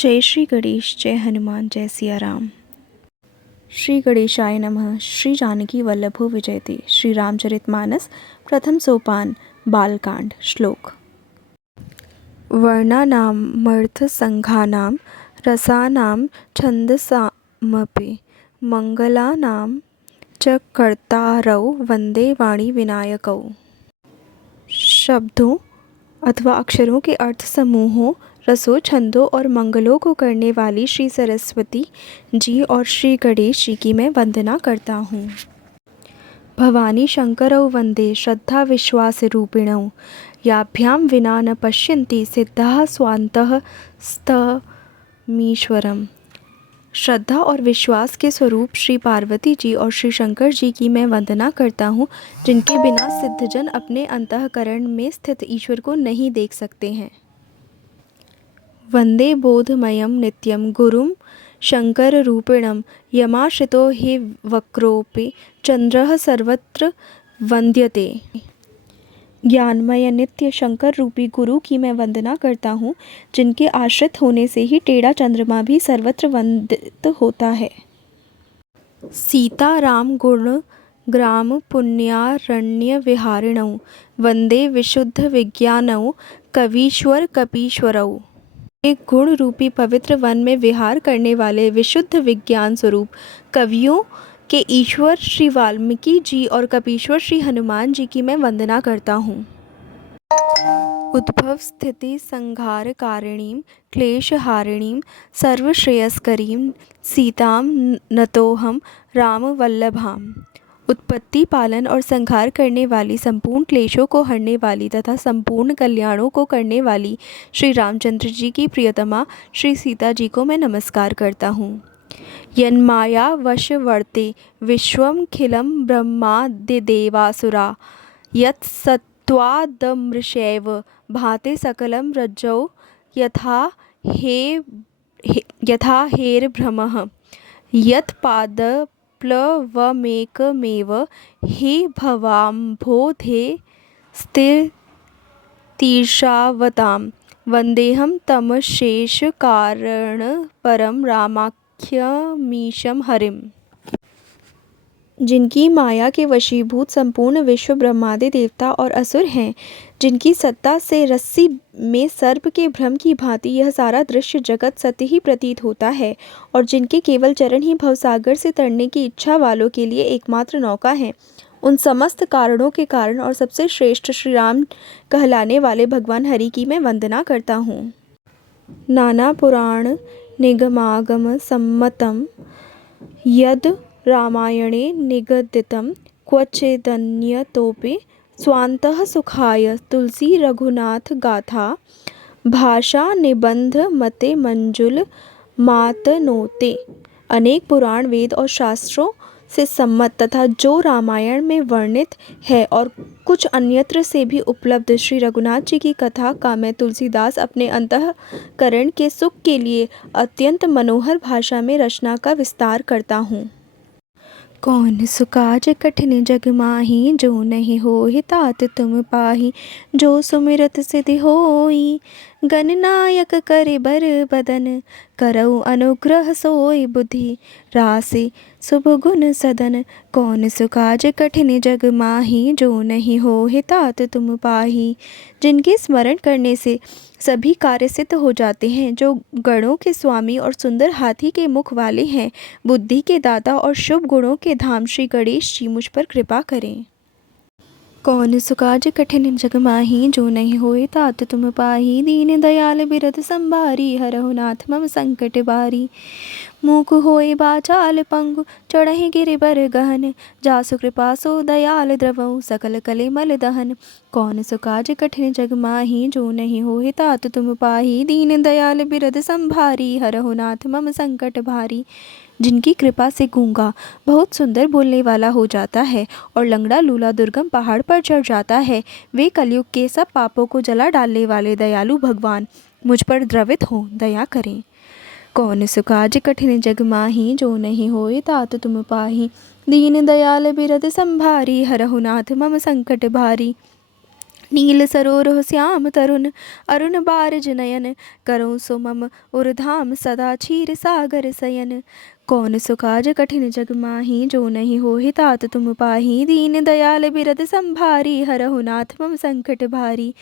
जय श्री गणेश, जय हनुमान, जय सिया राम। श्री गणेशाय नमः। श्री जानकी वल्लभो विजयते। श्री रामचरितमानस प्रथम सोपान बालकांड। श्लोक। वर्णानामर्थसंघानां रसानां छन्दसामपि मंगलानां च कर्तारौ वंदे वाणी विनायकौ। शब्दों अथवा अक्षरों के अर्थ समूहों, रसों, छंदों और मंगलों को करने वाली श्री सरस्वती जी और श्री गणेश जी की मैं वंदना करता हूँ। भवानी शंकरौ वंदे श्रद्धा विश्वास रूपिणौ, याभ्यां विना न पश्यन्ति सिद्धाः स्वान्तः स्तमीश्वरम्। श्रद्धा और विश्वास के स्वरूप श्री पार्वती जी और श्री शंकर जी की मैं वंदना करता हूँ, जिनके बिना सिद्धजन अपने अंतःकरण में स्थित ईश्वर को नहीं देख सकते हैं। वंदे बोधमयं नित्यं गुरुं शंकर रूपिणं, यमाश्रितो हि वक्रोऽपि चंद्रः सर्वत्र वंद्यते। ज्ञानमय नित्य शंकर रूपी गुरु की मैं वंदना करता हूँ, जिनके आश्रित होने से ही टेढ़ा चंद्रमा भी सर्वत्र वंदित होता है। सीता राम गुण ग्राम पुण्यारण्य विहारिणौ, वंदे विशुद्ध विज्ञानौ कवीश्वर कपीश्वरौ। एक गुण रूपी पवित्र वन में विहार करने वाले विशुद्ध विज्ञान स्वरूप कवियों के ईश्वर श्री वाल्मीकि जी और कपीश्वर श्री हनुमान जी की मैं वंदना करता हूँ। उद्भव स्थिति संहार कारिणीं क्लेशहारिणीं सर्वश्रेयस्करीं सीतां नतोऽहं राम वल्लभाम्। उत्पत्ति, पालन और संहार करने वाली, संपूर्ण क्लेशों को हरने वाली तथा संपूर्ण कल्याणों को करने वाली श्री रामचंद्र जी की प्रियतमा श्री सीता जी को मैं नमस्कार करता हूँ। यन्माया वशवर्ते विश्वमखिलं ब्रह्मादिदेवासुरा, यत्सत्त्वादमृषैव भाति सकलं रज्जौ यथा हेरभ्रमः, यत्पादप्लवमेकमेव हि भवाम्भोधे स्थिरतीर्षावतां। वन्देऽहं तमशेषकारणपरं रामाख्यमीशं हरिम्। जिनकी माया के वशीभूत संपूर्ण विश्व ब्रह्मादि देवता और असुर हैं, जिनकी सत्ता से रस्सी में सर्प के भ्रम की भांति यह सारा दृश्य जगत सत्य ही प्रतीत होता है, और जिनके केवल चरण ही भवसागर से तरने की इच्छा वालों के लिए एकमात्र नौका है, उन समस्त कारणों के कारण और सबसे श्रेष्ठ श्री राम कहलाने वाले भगवान हरि की मैं वंदना करता हूँ। नाना पुराण निगमागम सम्मतं यद रामायणे निगदितं, क्वचिदन्यतोऽपि स्वान्तः सुखाय तुलसी रघुनाथ गाथा, भाषा निबंध मते मंजुल मातनोते। अनेक पुराण, वेद और शास्त्रों से सम्मत तथा जो रामायण में वर्णित है और कुछ अन्यत्र से भी उपलब्ध श्री रघुनाथ जी की कथा का मैं तुलसीदास अपने अंतःकरण के सुख के लिए अत्यंत मनोहर भाषा में रचना का विस्तार करता हूँ। कौन सुकाज कठिन जग माही, जो नहीं होहि तात तुम पाही, जो सुमिरत सिद्धि होई, गणनायक करे बर बदन, करौ अनुग्रह सोई बुद्धि राशि शुभ गुण सदन। कौन सुकाज कठिन जग माही, जो नहीं होहि तात तुम पाही। जिनके स्मरण करने से सभी कार्य सिद्ध हो जाते हैं, जो गणों के स्वामी और सुंदर हाथी के मुख वाले हैं, बुद्धि के दाता और शुभ गुणों के धाम श्री गणेश जी मुझ पर कृपा करें। कौन सुकाज कठिन जग माही, जो नहीं होए तात तुम पाही। दीन दयाल बिरद संभारी, हरहु नाथ मम संकट बारी। मूक होए बाचाल पंगु, चढ़हि गिरिबर गहन, जासु कृपा सो दयाल द्रवौ सकल कले मल दहन। कौन सुकाज कठिन जग माही, जो नहीं होए तात तुम पाही। दीन दयाल बिरद संभारी, हरहु नाथ मम संकट भारी। जिनकी कृपा से गूंगा बहुत सुंदर बोलने वाला हो जाता है और लंगड़ा लूला दुर्गम पहाड़ पर चढ़ जाता है, वे कलयुग के सब पापों को जला डालने वाले दयालु भगवान मुझ पर द्रवित हो दया करें। कौन सुकाज कठिन जग माही, जो नहीं होए तात तुम पाही। दीन दयाल बिरद संभारी, हरहु नाथ मम संकट भारी। नील सरोरुह श्याम तरुण अरुण बारज नयन करौ सुमम उर्धाम सदा क्षीर सागर सयन। कौन सुकाज कठिन जग माही जो नहीं होहि तात तुम पाही। दीन दयाल बिरद संभारी हरहु नाथ मम संकट भारी।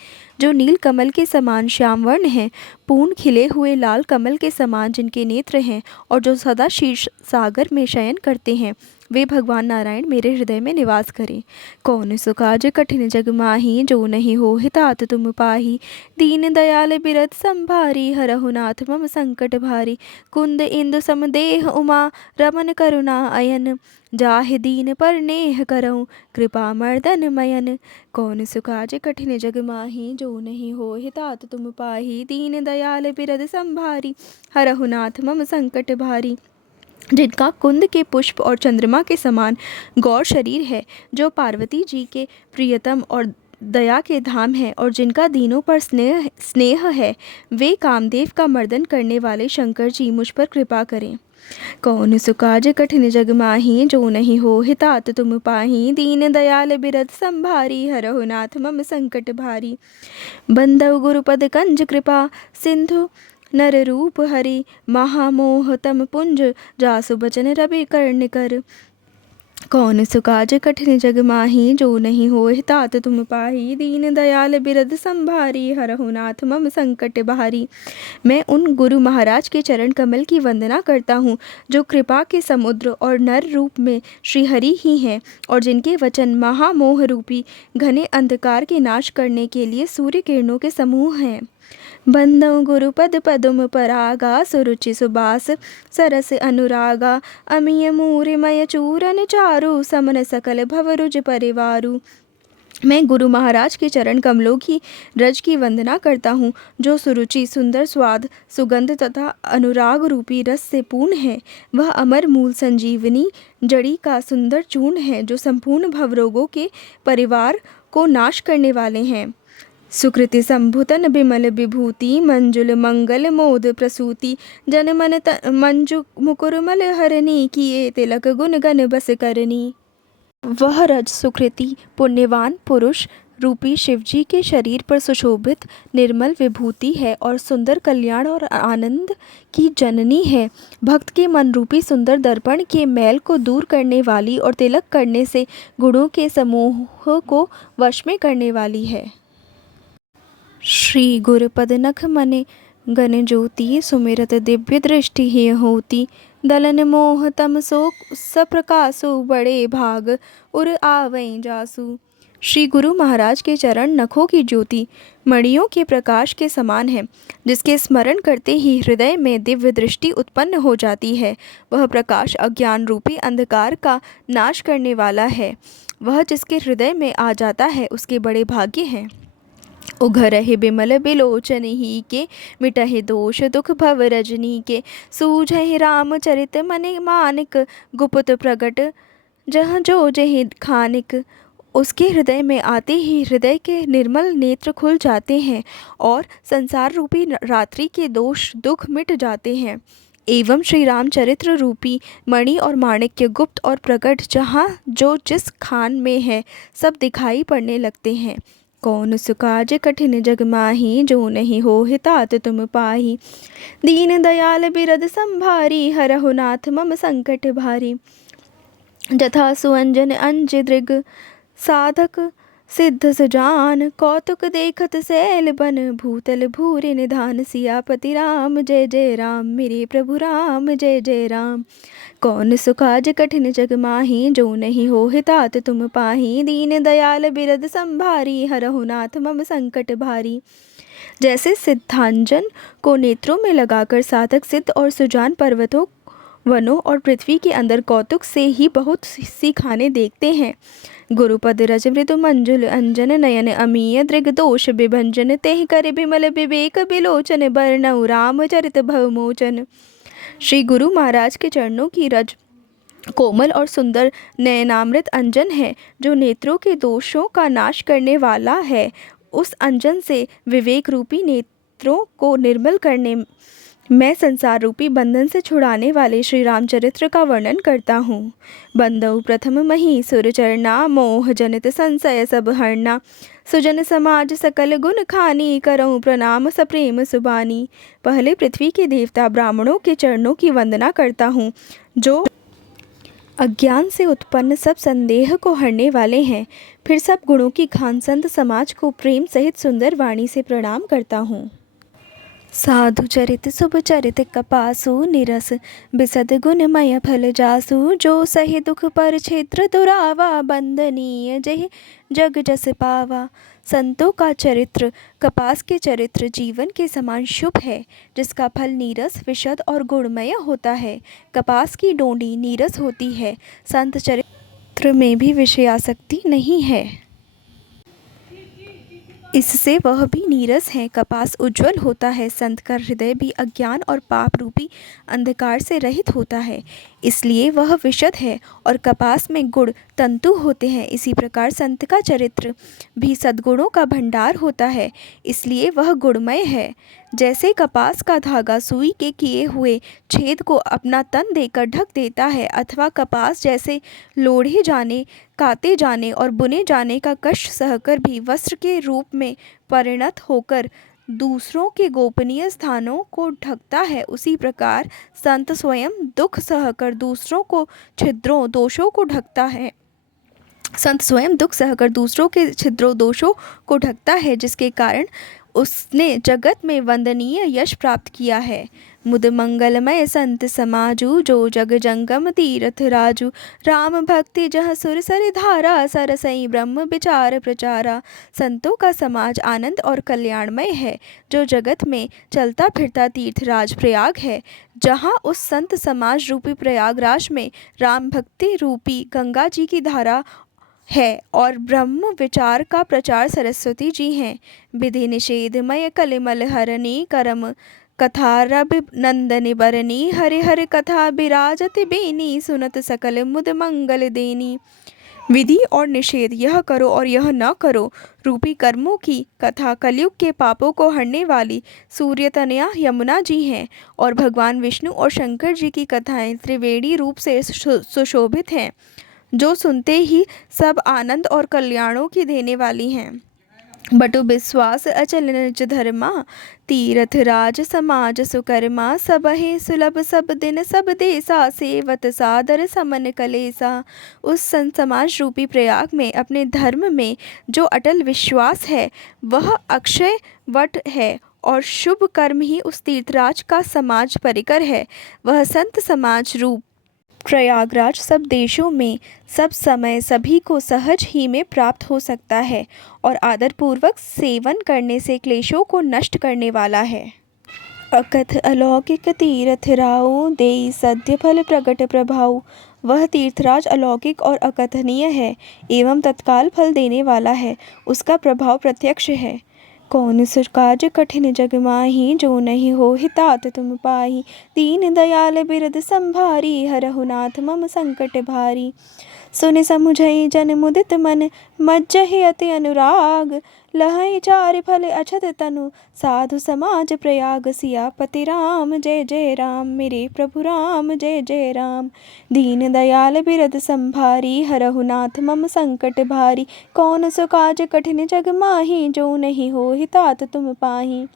जो नील कमल के समान श्याम वर्ण है, पूर्ण खिले हुए लाल कमल के समान जिनके नेत्र हैं और जो सदा शीर्ष सागर में शयन करते हैं, वे भगवान नारायण मेरे हृदय में निवास करें। कौन सुकाज कठिन जग माही जो नहीं होहि तात तुम पाही। दीन दयाल बिरद संभारी हरहु नाथ मम संकट भारी। कुंद इंदु समदेह उमा रमन करुणा अयन जाहि दीन पर नेह करऊँ कृपा मर्दन मयन। कौन सुकाज कठिन जग माही जो नहीं होहि तात तुम पाही। दीन दयाल बिरद संभारी हरहु नाथ मम संकट भारी। जिनका कुंद के पुष्प और चंद्रमा के समान गौर शरीर है, जो पार्वती जी के प्रियतम और दया के धाम है और जिनका दीनों पर स्नेह है, वे कामदेव का मर्दन करने वाले शंकर जी मुझ पर कृपा करें। कौन सुकाज कठिन जग माही जो नहीं होहि तात तुम पाही। दीन दयाल बिरद संभारी हरहु नाथ मम संकट भारी। बंदव गुरुपद कंज कृपा सिंधु नर रूप हरि महामोह तम पुंज जासु बचन रवि कर्ण कर। कौन सुकाज कठिन जग माही जो नहीं होहि तात तुम पाही। दीन दयाल बिरद संभारी हरहु नाथ मम संकट भारी। मैं उन गुरु महाराज के चरण कमल की वंदना करता हूँ जो कृपा के समुद्र और नर रूप में श्रीहरि ही हैं और जिनके वचन महामोह रूपी घने अंधकार के नाश करने के लिए सूर्य किरणों के समूह हैं। बंदौ गुरुपद पदुम परागा सुरुचि सुबास सरस अनुरागा। अमीय मूरिमय चूरन चारु समन सकल भवरुज परिवारु। मैं गुरु महाराज के चरण कमलों की रज की वंदना करता हूँ जो सुरुचि सुंदर स्वाद सुगंध तथा अनुराग रूपी रस से पूर्ण है। वह अमर मूल संजीवनी जड़ी का सुंदर चूर्ण है जो संपूर्ण भवरोगों के परिवार को नाश करने वाले हैं। सुकृति संभुतन बिमल विभूति मंजुल मंगल मोद प्रसूति। जन मन मंजु मुकुरमल हरनी किए तिलक गुण गण बस करनी। वह रज सुकृति पुण्यवान पुरुष रूपी शिवजी के शरीर पर सुशोभित निर्मल विभूति है और सुंदर कल्याण और आनंद की जननी है। भक्त के मन रूपी सुंदर दर्पण के मैल को दूर करने वाली और तिलक करने से गुणों के समूह को वश में करने वाली है। श्री गुरुपद नख मने गण ज्योति सुमिरत दिव्य दृष्टि ही होती। दलन मोह तम सो सप्रकाशु बड़े भाग उर आवै जासु। श्री गुरु महाराज के चरण नखों की ज्योति मणियों के प्रकाश के समान है, जिसके स्मरण करते ही हृदय में दिव्य दृष्टि उत्पन्न हो जाती है। वह प्रकाश अज्ञान रूपी अंधकार का नाश करने वाला है। वह जिसके हृदय में आ जाता है उसके बड़े भाग्य हैं। उघरहि बिमल बिलोचन ही के मिटहि दोष दुख भव रजनी के। सूझहि रामचरित मनि मानिक गुप्त प्रगट जहाँ जो जहि खानिक। उसके हृदय में आते ही हृदय के निर्मल नेत्र खुल जाते हैं और संसार रूपी रात्रि के दोष दुख मिट जाते हैं। एवं श्री रामचरित्र रूपी मणि और माणिक्य गुप्त और प्रकट जहाँ जो जिस खान में है सब दिखाई पड़ने लगते हैं। कौन सुकाज कठिन जग माही जो नहीं होहि तात तुम पाही। दीन दयाल बिरद संभारी हरहु नाथ मम संकट भारी। जथा सुअंजन अंज दृग साधक सिद्ध सुजान कौतुक देखत सैल बन भूतल भूरि निधान। सियापति राम जय जय राम मेरे प्रभु राम जय जय राम। कौन सुकाज कठिन जग माही जो नहीं होहि तात तुम पाही। दीन दयाल बिरद संभारी हरहु नाथ मम संकट भारी। जैसे सिद्धांजन को नेत्रों में लगाकर साधक सिद्ध और सुजान पर्वतों वनों और पृथ्वी के अंदर कौतुक से ही बहुत सी खाने देखते हैं। गुरुपद रज मृदु मंजुल अंजन नयन अमीय दृग दोष विभंजन। तेहि करे बिमल विवेक बिलोचन बरनउ रामचरित भवमोचन। श्री गुरु महाराज के चरणों की रज कोमल और सुंदर नयनामृत अंजन है जो नेत्रों के दोषों का नाश करने वाला है। उस अंजन से विवेक रूपी नेत्रों को निर्मल करने मैं संसार रूपी बंधन से छुड़ाने वाले श्री रामचरित्र का वर्णन करता हूँ। बंदौ प्रथम मही सुर चरना, मोह जनित संशय सब हरना। सुजन समाज सकल गुण खानी, करऊँ प्रणाम सप्रेम सुबानी। पहले पृथ्वी के देवता ब्राह्मणों के चरणों की वंदना करता हूँ, जो अज्ञान से उत्पन्न सब संदेह को हरने वाले हैं। फिर सब गुणों की खान संत समाज को प्रेम सहित सुंदर वाणी से प्रणाम करता हूँ। साधु चरित शुभ चरित कपासु, निरस बिसद गुणमय फल जासु। जो सहे दुख पर क्षेत्र दुरावा, बंदनीय जय जग जस पावा। संतों का चरित्र कपास के चरित्र जीवन के समान शुभ है, जिसका फल नीरस विशद और गुणमय होता है। कपास की डोंडी नीरस होती है, संत चरित्र में भी विषयासक्ति नहीं है, इससे वह भी नीरस है। कपास उज्जवल होता है, संत का हृदय भी अज्ञान और पाप रूपी अंधकार से रहित होता है, इसलिए वह विशद है। और कपास में गुण तंतु होते हैं, इसी प्रकार संत का चरित्र भी सद्गुणों का भंडार होता है, इसलिए वह गुणमय है। जैसे कपास का धागा सुई के किए हुए छेद को अपना तन देकर ढक देता है, अथवा कपास जैसे लोढ़े जाने, काते जाने और बुने जाने का कष्ट सहकर भी वस्त्र के रूप में परिणत होकर दूसरों के गोपनीय स्थानों को ढकता है, उसी प्रकार संत स्वयं दुख सहकर दूसरों को छिद्रों दोषों को ढकता है। संत स्वयं दुख सहकर दूसरों के छिद्रों दोषों को ढकता है, जिसके कारण उसने जगत में वंदनीय यश प्राप्त किया है। मुद मंगलमय संत समाजू, जो जग जंगम तीरथ राजू। राम भक्ति जह सुर सर धारा, सरसई ब्रह्म विचार प्रचारा। संतों का समाज आनंद और कल्याणमय है, जो जगत में चलता फिरता तीर्थराज प्रयाग है। जहाँ उस संत समाज रूपी प्रयागराज में राम भक्ति रूपी गंगा जी की धारा है और ब्रह्म विचार का प्रचार सरस्वती जी हैं। विधि निषेधमय कलिमल हरणी, करम कथा रब नंदनी बरनी। हरि हरि कथा बिराजत बेनी, सुनत सकल मुद मंगल देनी। विधि और निषेध, यह करो और यह न करो रूपी कर्मों की कथा कलयुग के पापों को हरने वाली सूर्य तनया यमुना जी हैं, और भगवान विष्णु और शंकर जी की कथाएं त्रिवेणी रूप से सुशोभित हैं, जो सुनते ही सब आनंद और कल्याणों की देने वाली हैं। बटु विश्वास अचल निज धर्मा, तीरथ राज समाज सुकर्मा। सबहे सुलभ सब दिन सब देसा, सेवत सादर समन कलेसा। उस संत समाज रूपी प्रयाग में अपने धर्म में जो अटल विश्वास है, वह अक्षय वट है, और शुभ कर्म ही उस तीर्थराज का समाज परिकर है। वह संत समाज रूप प्रयागराज सब देशों में सब समय सभी को सहज ही में प्राप्त हो सकता है, और आदरपूर्वक सेवन करने से क्लेशों को नष्ट करने वाला है। अकथ अलौकिक तीर्थ राउ, देई सद्य फल प्रकट प्रभाव। वह तीर्थराज अलौकिक और अकथनीय है, एवं तत्काल फल देने वाला है, उसका प्रभाव प्रत्यक्ष है। कौन सु काज कठिन जग माही, जो नहीं हो हितात तुम पाही। दीन दयाल बिरद संभारी, हरहु नाथ मम संकट भारी। सुनि समुझई जन मुदित मन, मज्जहि अति अनुराग। लहई चारि फल अछत तनु, साधु समाज प्रयाग। सियापति राम जय जय राम, मेरे प्रभु राम जय जय राम। दीन दयाल बिरद संभारी, हरहु नाथ मम संकट भारी। कौन सु काज कठिन जग माही, जो नहीं हो हितात तुम पाही।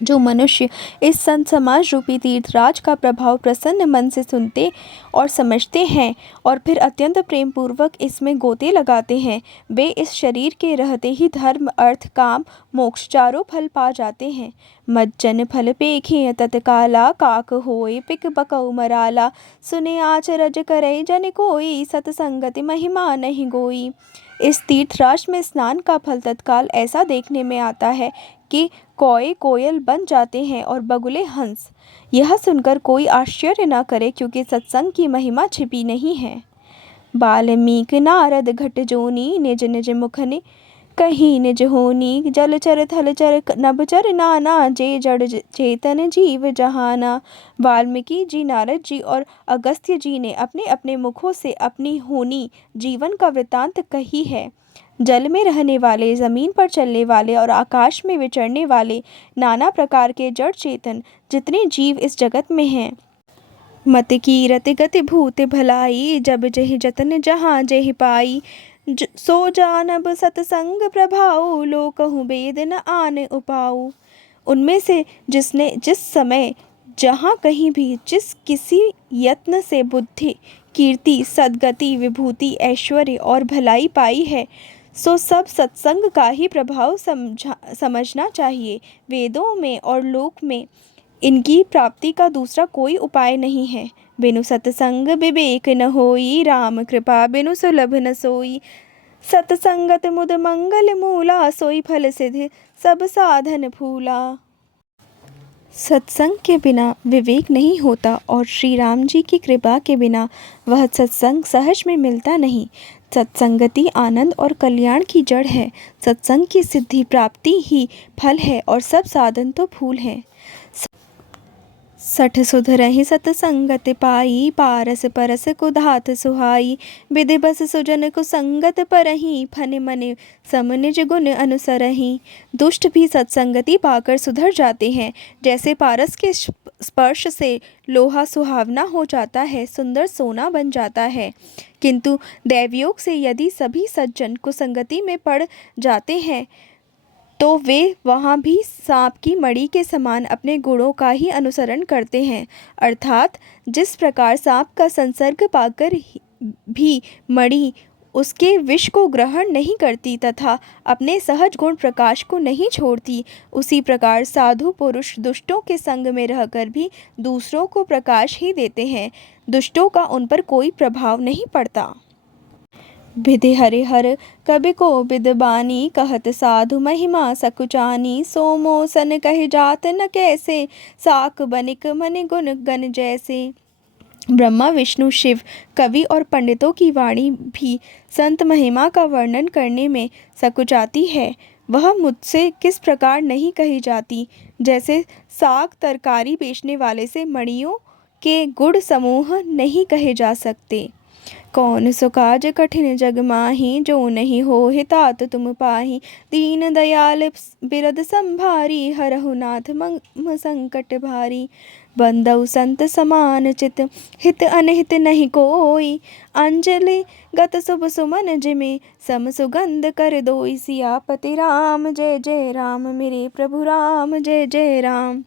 जो मनुष्य इस संत समाज रूपी तीर्थराज का प्रभाव प्रसन्न मन से सुनते और समझते हैं, और फिर अत्यंत प्रेम पूर्वक इसमें गोते लगाते हैं, वे इस शरीर के रहते ही धर्म अर्थ काम मोक्ष चारों फल पा जाते हैं। मज्जन फल पेखे तत्काला, काक होए पिक बकौ मराला। सुने आचरज करे जन कोई, सतसंगति महिमा नहीं गोई। इस तीर्थराज में स्नान का फल तत्काल ऐसा देखने में आता है कि कौए कोयल बन जाते हैं और बगुले हंस। यह सुनकर कोई आश्चर्य न करे, क्योंकि सत्संग की महिमा छिपी नहीं है। बाल्मीकि नारद घट जोनी, निज निज मुखनि कहीं निज होनी। जलचर थलचर नभचर नाना, जे जड़ चेतन जीव जहाना। वाल्मीकि जी, नारद जी और अगस्त्य जी ने अपने अपने मुखों से अपनी होनी जीवन का वृतांत कही है। जल में रहने वाले, जमीन पर चलने वाले और आकाश में विचरने वाले नाना प्रकार के जड़ चेतन जितने जीव इस जगत में हैं, मत की रति गति भूत भलाई, जब जहि जतन जहाँ जहि पाई, सो जानब सतसंग प्रभाऊ, लो कहूँ वेद न आन उपाऊ। उनमें से जिसने जिस समय जहाँ कहीं भी जिस किसी यत्न से बुद्धि, कीर्ति, सद्गति, विभूति, ऐश्वर्य और भलाई पाई है, सो सब सत्संग का ही प्रभाव समझना चाहिए। वेदों में और लोक में इनकी प्राप्ति का दूसरा कोई उपाय नहीं है। बिनु सत्संग विवेक न होई, राम कृपा बिनु सुलभ न सोई, सत्संगत मुद मंगल मूला, सोई फल सिद्ध सब साधन फूला। सत्संग के बिना विवेक नहीं होता और श्री राम जी की कृपा के बिना वह सत्संग सहज में मिलता नहीं। सत्संगति आनंद और कल्याण की जड़ है। सत्संग की सिद्धि प्राप्ति ही फल है और सब साधन तो फूल हैं। सठ सुधरहि सतसंगत पाई, पारस परस कुधात सुहाई, विधि बस सुजन कुसंगत परहि, फन मन सम निज गुण अनुसरहि। दुष्ट भी सत्संगति पाकर सुधर जाते हैं। जैसे पारस के स्पर्श से लोहा सुहावना हो जाता है, सुंदर सोना बन जाता है, किंतु दैवयोग से यदि सभी सज्जन कुसंगति में पड़ जाते हैं तो वे वहाँ भी सांप की मणि के समान अपने गुणों का ही अनुसरण करते हैं। अर्थात जिस प्रकार सांप का संसर्ग पाकर भी मणि उसके विष को ग्रहण नहीं करती तथा अपने सहज गुण प्रकाश को नहीं छोड़ती, उसी प्रकार साधु पुरुष दुष्टों के संग में रहकर भी दूसरों को प्रकाश ही देते हैं। दुष्टों का उन पर कोई प्रभाव नहीं पड़ता। विधि हरिहर कबि को विदबानी, कहत साधु महिमा सकुचानी, सोमो सन कहि जात न कैसे, साक बनिक मन गुण गण जैसे। ब्रह्मा विष्णु शिव कवि और पंडितों की वाणी भी संत महिमा का वर्णन करने में सकुचाती है। वह मुझसे किस प्रकार नहीं कही जाती, जैसे साग तरकारी बेचने वाले से मणियों के गुण समूह नहीं कहे जा सकते। कौन सो काज कठिन जग माही, जो नहीं हो तात तुम पाही, दीन दयाल बिरद संभारी, हरहु नाथ मम संकट भारी। बंदउ संत समान चित, हित अनहित नहीं कोई, अंजलि गत शुभ सुमन जिमे, सम सुगंध कर दोई। सियापति राम जय जय राम, मेरे प्रभु राम जय जय राम।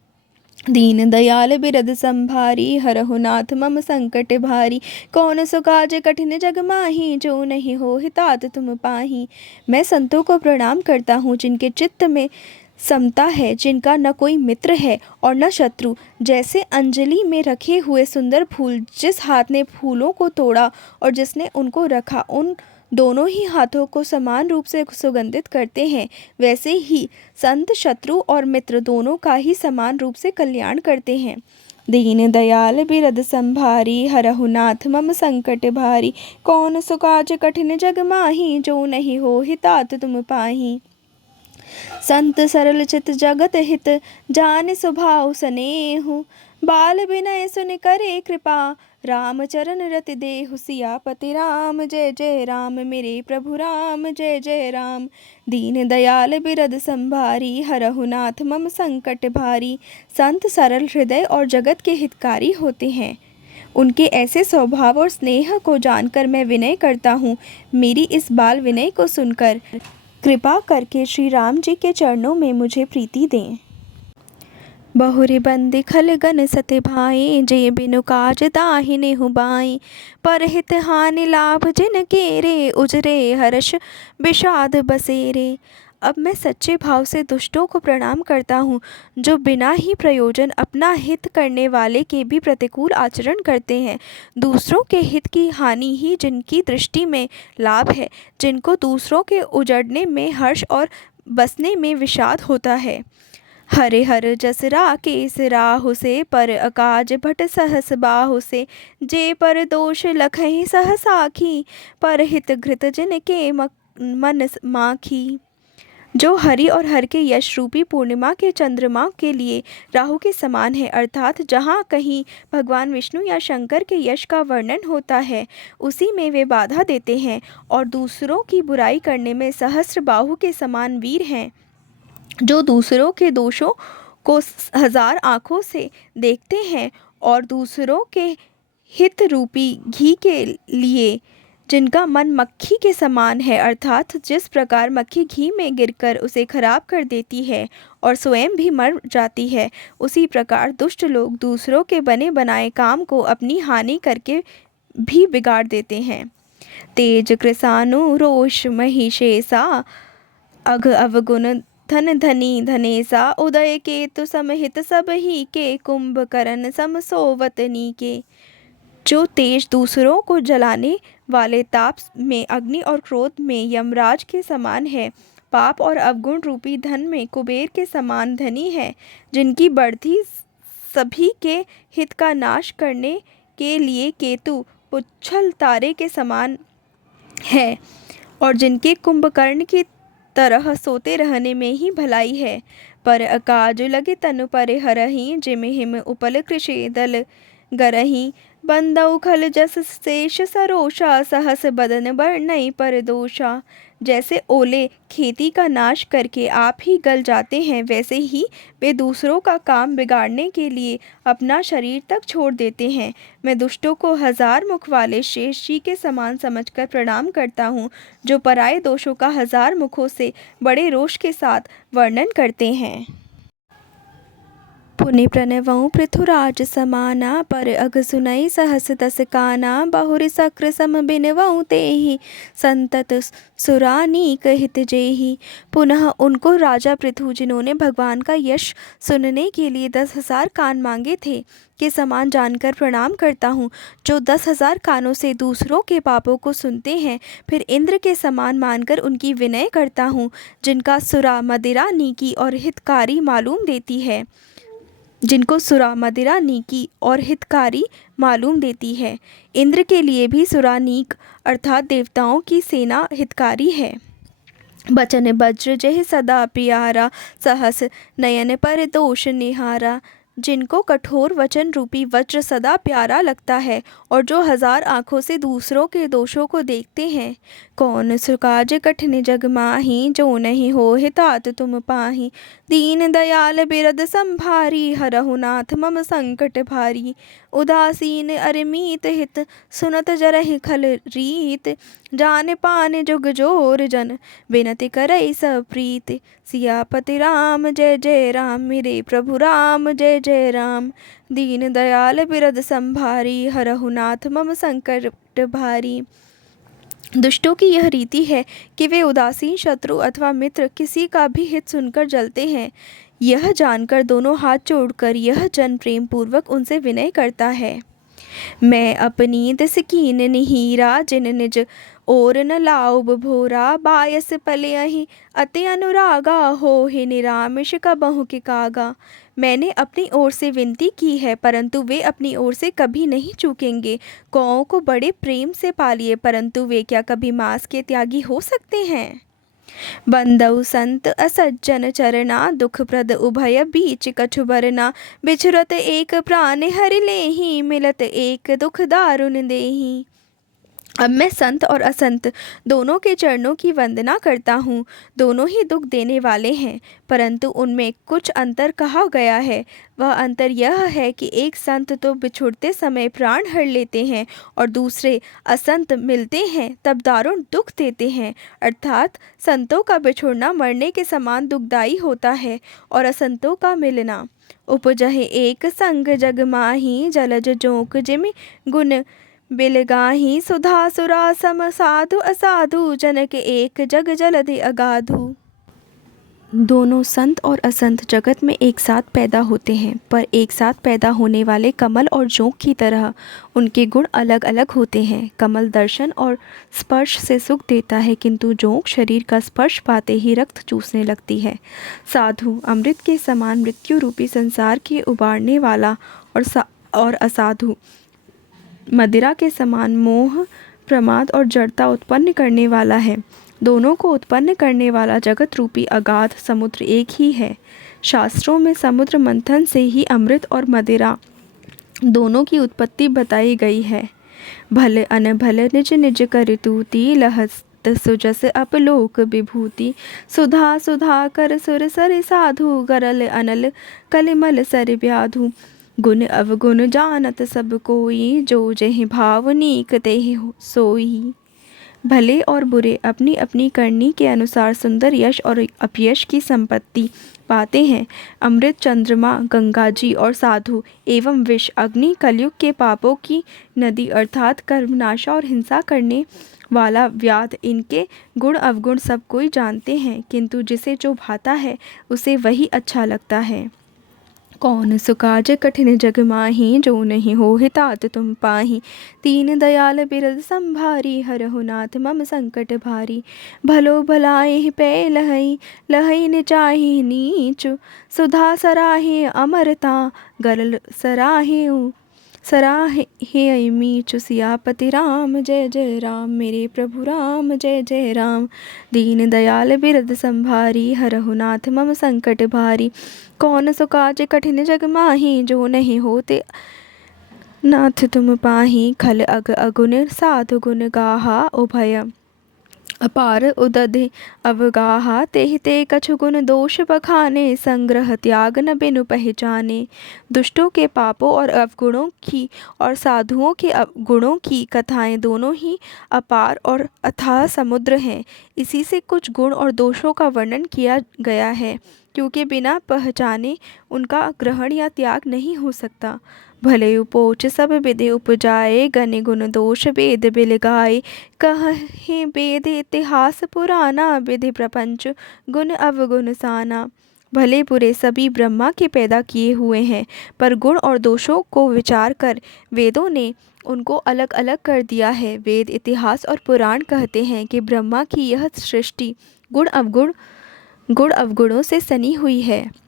दीन दयाल बिरद संभारी, हरहु नाथ मम संकट भारी। कौन सो काज कठिन जग माही, जो नहीं हो तात तुम पाही। मैं संतों को प्रणाम करता हूँ जिनके चित्त में समता है, जिनका न कोई मित्र है और न शत्रु। जैसे अंजलि में रखे हुए सुंदर फूल जिस हाथ ने फूलों को तोड़ा और जिसने उनको रखा, उन दोनों ही हाथों को समान रूप से सुगंधित करते हैं, वैसे ही संत शत्रु और मित्र दोनों का ही समान रूप से कल्याण करते हैं। दीन दयाल बिरद संभारी, हरहु नाथ मम संकट भारी। कौन सो काज कठिन जग माही, जो नहीं हो तात तुम पाही। संत सरल चित जगत हित, जान स्वभाव स्नेहु, बाल विनय सुन करे कृपा, राम चरण रति देहु। सियापति राम जय जय राम, मेरे प्रभु राम जय जय राम। दीन दयाल बिरद संभारी, हरहु नाथ मम संकट भारी। संत सरल हृदय और जगत के हितकारी होते हैं। उनके ऐसे स्वभाव और स्नेह को जानकर मैं विनय करता हूँ। मेरी इस बाल विनय को सुनकर कृपा करके श्री राम जी के चरणों में मुझे प्रीति दें। बहुरी बंदी खल गन सते भाई, जे बिनु काज ताहि नेहु बाई। परहित हानि लाभ जिन केरे, उजरे हर्ष विषाद बसेरे। अब मैं सच्चे भाव से दुष्टों को प्रणाम करता हूँ, जो बिना ही प्रयोजन अपना हित करने वाले के भी प्रतिकूल आचरण करते हैं। दूसरों के हित की हानि ही जिनकी दृष्टि में लाभ है, जिनको दूसरों के उजड़ने में हर्ष और बसने में विषाद होता है। हरे हर जस राकेश राहु से, पर अकाज भट सहस बाहु से। जे पर दोष लखहि सहसाखी, पर हित घृत जिनके मन माखी। जो हरि और हर के यश रूपी पूर्णिमा के चंद्रमा के लिए राहु के समान है, अर्थात जहाँ कहीं भगवान विष्णु या शंकर के यश का वर्णन होता है उसी में वे बाधा देते हैं, और दूसरों की बुराई करने में सहस्त्र बाहु के समान वीर हैं, जो दूसरों के दोषों को हजार आँखों से देखते हैं और दूसरों के हित रूपी घी के लिए जिनका मन मक्खी के समान है, अर्थात जिस प्रकार मक्खी घी में गिरकर उसे खराब कर देती है और स्वयं भी मर जाती है, उसी प्रकार दुष्ट लोग दूसरों के बने बनाए काम को अपनी हानि करके भी बिगाड़ देते हैं। तेज कृसानु रोष महिषेसा अघ अवगुण धन धनी धनेसा उदय केतु समहित सब ही के कुंभकर्ण सम सोवतनी के। जो तेज दूसरों को जलाने वाले ताप में अग्नि और क्रोध में यमराज के समान है, पाप और अवगुण रूपी धन में कुबेर के समान धनी है, जिनकी बढ़ती सभी के हित का नाश करने के लिए केतु पुच्छल तारे के समान है, और जिनके कुंभकर्ण की तरह सोते रहने में ही भलाई है। पर अकाज लगे तनु परे हरही जिम हिम उपल कृषि दल गरही बंदौ खल जस शेष सरोषा सहस बदन बरनई पर दोषा। जैसे ओले खेती का नाश करके आप ही गल जाते हैं, वैसे ही वे दूसरों का काम बिगाड़ने के लिए अपना शरीर तक छोड़ देते हैं। मैं दुष्टों को हजार मुख वाले शेष जी के समान समझकर प्रणाम करता हूँ, जो पराये दोषों का हजार मुखों से बड़े रोष के साथ वर्णन करते हैं। पुनि प्रणवौ पृथुराज समाना पर अघ सुनई सहस दस काना बहुरि सक्र सम बिनवौ तेहि संतत सुरानीक हित जेहि। पुनः उनको राजा पृथु, जिन्होंने भगवान का यश सुनने के लिए 10,000 कान मांगे थे, के समान जानकर प्रणाम करता हूँ, जो 10,000 कानों से दूसरों के पापों को सुनते हैं। फिर इंद्र के समान मानकर उनकी विनय करता हूँ, जिनका सुरा मदिरा नीकी और हितकारी मालूम देती है, जिनको सुरा मदिरा नीकी और हितकारी मालूम देती है। इंद्र के लिए भी सुरा नीक अर्थात देवताओं की सेना हितकारी है। बचन वज्र जय सदा प्यारा सहस नयन पर दोष निहारा। जिनको कठोर वचन रूपी वज्र सदा प्यारा लगता है और जो हजार आँखों से दूसरों के दोषों को देखते हैं। कौन सुकाज कठिन जग माही जो नहीं हो हितात तुम पाही। दीन दयाल बिरद संभारी हरहु नाथ मम संकट भारी। उदासीन अरमीत हित सुनत जरहि खल रीत। जान पान जुग जोर जन विनति करई सब प्रीत। सियापति राम जय जय राम मेरे प्रभु राम जय जय राम। दीन दयाल बिरद संभारी हरहु नाथ मम संकट भारी। दुष्टों की यह रीति है कि वे उदासीन शत्रु अथवा मित्र किसी का भी हित सुनकर जलते हैं। यह जानकर दोनों हाथ जोड़कर यह जन प्रेम पूर्वक उनसे विनय करता है। मैं अपनी दिस कीन निहीरा जिन निज और न लाउब भोरा। बायस पले अहि अति अनुरागा हो ही निरामिष कबहु के कागा। मैंने अपनी ओर से विनती की है, परंतु वे अपनी ओर से कभी नहीं चूकेंगे। गौओं को बड़े प्रेम से पालिए, परंतु वे क्या कभी मांस के त्यागी हो सकते हैं। बंदौ संत असज्जन चरना दुखप्रद उभय बीच कछु बरना। बिछुरत एक प्राण हरि लेहि मिलत एक दुख दारुण देहि। अब मैं संत और असंत दोनों के चरणों की वंदना करता हूँ। दोनों ही दुख देने वाले हैं, परंतु उनमें कुछ अंतर कहा गया है। वह अंतर यह है कि एक संत तो बिछुड़ते समय प्राण हर लेते हैं और दूसरे असंत मिलते हैं तब दारुण दुख देते हैं। अर्थात संतों का बिछुड़ना मरने के समान दुखदायी होता है और असंतों का मिलना। उपजहि एक संग जग माही जलज जोक जिमि गुण बिलगाही। सुधा सुरा सम साधु असाधु जनक एक जग जलधि अगाधु। दोनों संत और असंत जगत में एक साथ पैदा होते हैं, पर एक साथ पैदा होने वाले कमल और जोंक की तरह उनके गुण अलग अलग होते हैं। कमल दर्शन और स्पर्श से सुख देता है, किंतु जोंक शरीर का स्पर्श पाते ही रक्त चूसने लगती है। साधु अमृत के समान मृत्यु रूपी संसार के उबारने वाला और असाधु मदिरा के समान मोह प्रमाद और जड़ता उत्पन्न करने वाला है। दोनों को उत्पन्न करने वाला जगत रूपी अगाध समुद्र एक ही है। शास्त्रों में समुद्र मंथन से ही अमृत और मदिरा दोनों की उत्पत्ति बताई गई है। भले अनभल निज निज कर तूती, लहस्त सुजस अपलोक विभूति। सुधा सुधा कर सुर सर साधु, गरल अनल कलिमल सर व्याधु। गुण अवगुण जानत सब कोई, जो जेहि भाव नीक तेहि सोई। भले और बुरे अपनी अपनी करनी के अनुसार सुंदर यश और अपयश की संपत्ति पाते हैं। अमृत, चंद्रमा, गंगा जी और साधु एवं विष, अग्नि, कलयुग के पापों की नदी अर्थात कर्मनाशा और हिंसा करने वाला व्याध, इनके गुण अवगुण सब कोई जानते हैं, किंतु जिसे जो भाता है उसे वही अच्छा लगता है। कौन सुकाज कठिन जग माही, जो नहीं हो हितात तुम पाही। दीन दयाल बिरद संभारी, हरहु नाथ मम संकट भारी। भलो भलाए पै लहई, लहई न चाहि नीचु। सुधा सराहे अमरता, गरल सराहे मीचु। सियापति राम जय जय राम, मेरे प्रभु राम जय जय राम। दीन दयाल बिरद संभारी, हरहु नाथ मम संकट भारी। कौन सुकाज कठिन जग माही, जो नहीं होते नाथ तुम पाही। खल अग अगुन साधु गुण गाहा, उभय अपार उदधि अवगाहा। तेहि ते कछु गुण दोष बखाने, संग्रह त्याग न बिनु पहचाने। दुष्टों के पापों और अवगुणों की और साधुओं के गुणों की कथाएं दोनों ही अपार और अथाह समुद्र हैं। इसी से कुछ गुण और दोषों का वर्णन किया गया है, क्योंकि बिना पहचाने उनका ग्रहण या त्याग नहीं हो सकता। भले उपोच सब विधि उपजाए, गनि गुण दोष वेद बिल गाए। कहे वेद इतिहास पुराना, विधि प्रपंच गुण अवगुण साना। भले बुरे सभी ब्रह्मा के पैदा किए हुए हैं, पर गुण और दोषों को विचार कर वेदों ने उनको अलग अलग कर दिया है। वेद, इतिहास और पुराण कहते हैं कि ब्रह्मा की यह सृष्टि गुण अवगुणों से सनी हुई है।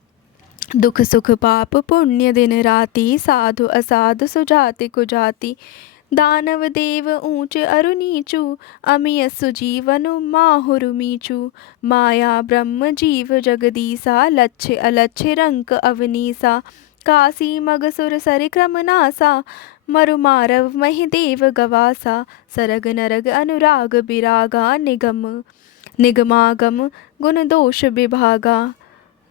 दुख सुख पाप पुण्य दिन राति, साधु असाधु सुजाति कुजाति। दानव देव ऊंच अरु नीचु, अमिय सुजीवन माहुरु मीचु। माया ब्रह्म जीव जगदीसा, लक्ष्य अलक्ष्य रंक अवनीसा। काशी मगसुर सर क्रम नासा, मरु मारव महि देव गवासा। सरग नरग अनुराग बिरागा, निगमागम गुण दोष विभागा।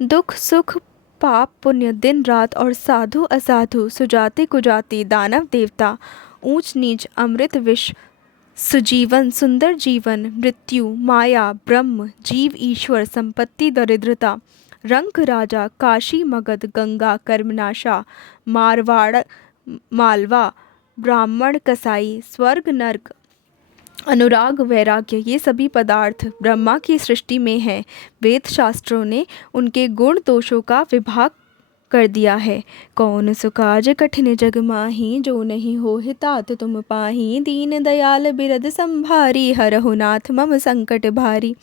दुख सुख पाप पुण्य दिन रात और साधु असाधु, सुजाति कुजाति, दानव देवता, ऊंच नीच, अमृत विष, सुजीवन सुंदर जीवन, मृत्यु माया ब्रह्म जीव ईश्वर, संपत्ति दरिद्रता, रंक राजा, काशी मगध, गंगा कर्मनाशा, मारवाड़ मालवा, ब्राह्मण कसाई, स्वर्ग नरक, अनुराग वैराग्य, ये सभी पदार्थ ब्रह्मा की सृष्टि में हैं। वेद शास्त्रों ने उनके गुण दोषों का विभाग कर दिया है। कौन सुकाज कठिन जग माही, जो नहीं हो हितात तुम पाही। दीन दयाल बिरद संभारी, हरहु नाथ मम संकट भारी।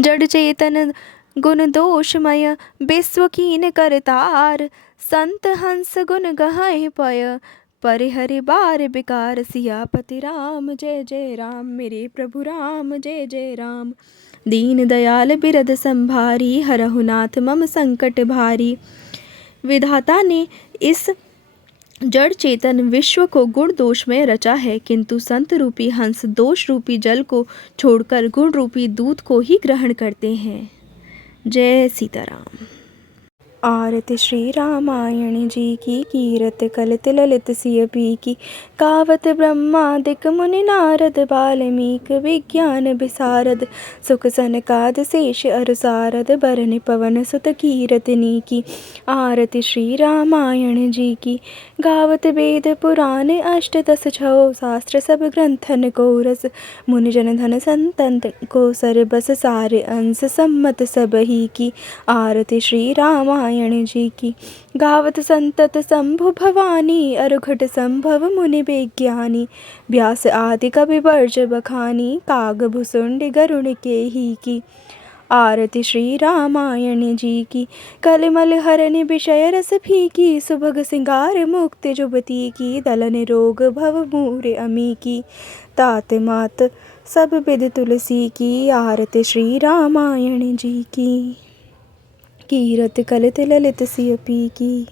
जड़ चेतन गुण दोषमय, विश्व कीन करतार। संत हंस गुण गहै पय, परिहरि बार बिकार। सियापति राम जय जय राम, मेरे प्रभु राम जय जय राम। दीन दयाल बिरद संभारी, हरहु नाथ मम संकट भारी। विधाता ने इस जड़ चेतन विश्व को गुण दोष में रचा है, किंतु संत रूपी हंस दोष रूपी जल को छोड़कर गुण रूपी दूध को ही ग्रहण करते हैं। जय सीताराम। आरती श्री रामायण जी की, कीरत कलित ललित सिय पी की। कावत ब्रह्मादिक मुनि नारद, बाल्मीक विज्ञान विसारद। सुख सनकाद शेष अरु सारद, बरनि पवन सुत कीरतनी की। आरती श्री रामायण जी की। गावत वेद पुराण अष्ट दस छौ, शास्त्र सब ग्रंथन को रस। मुनि जन धन संतन को सर बस, सारे अंश सम्मत सब ही की। आरती श्री रामायण जी की। गावत संतत शंभु भवानी, अरुघट संभव मुनि विज्ञानी। व्यास आदि कवि वर्ज बखानी, काग भुसुंड गरुण के ही की। आरती श्री रामायण जी की। कलमल हरन विषय रस फीकी, सुभग सिंगार मुक्त जुबती की। दलन रोग भव मूर अमी की, तात मात सब बिद तुलसी की। आरती श्री रामायण जी की। कीरत कलित ललित सिय पी की।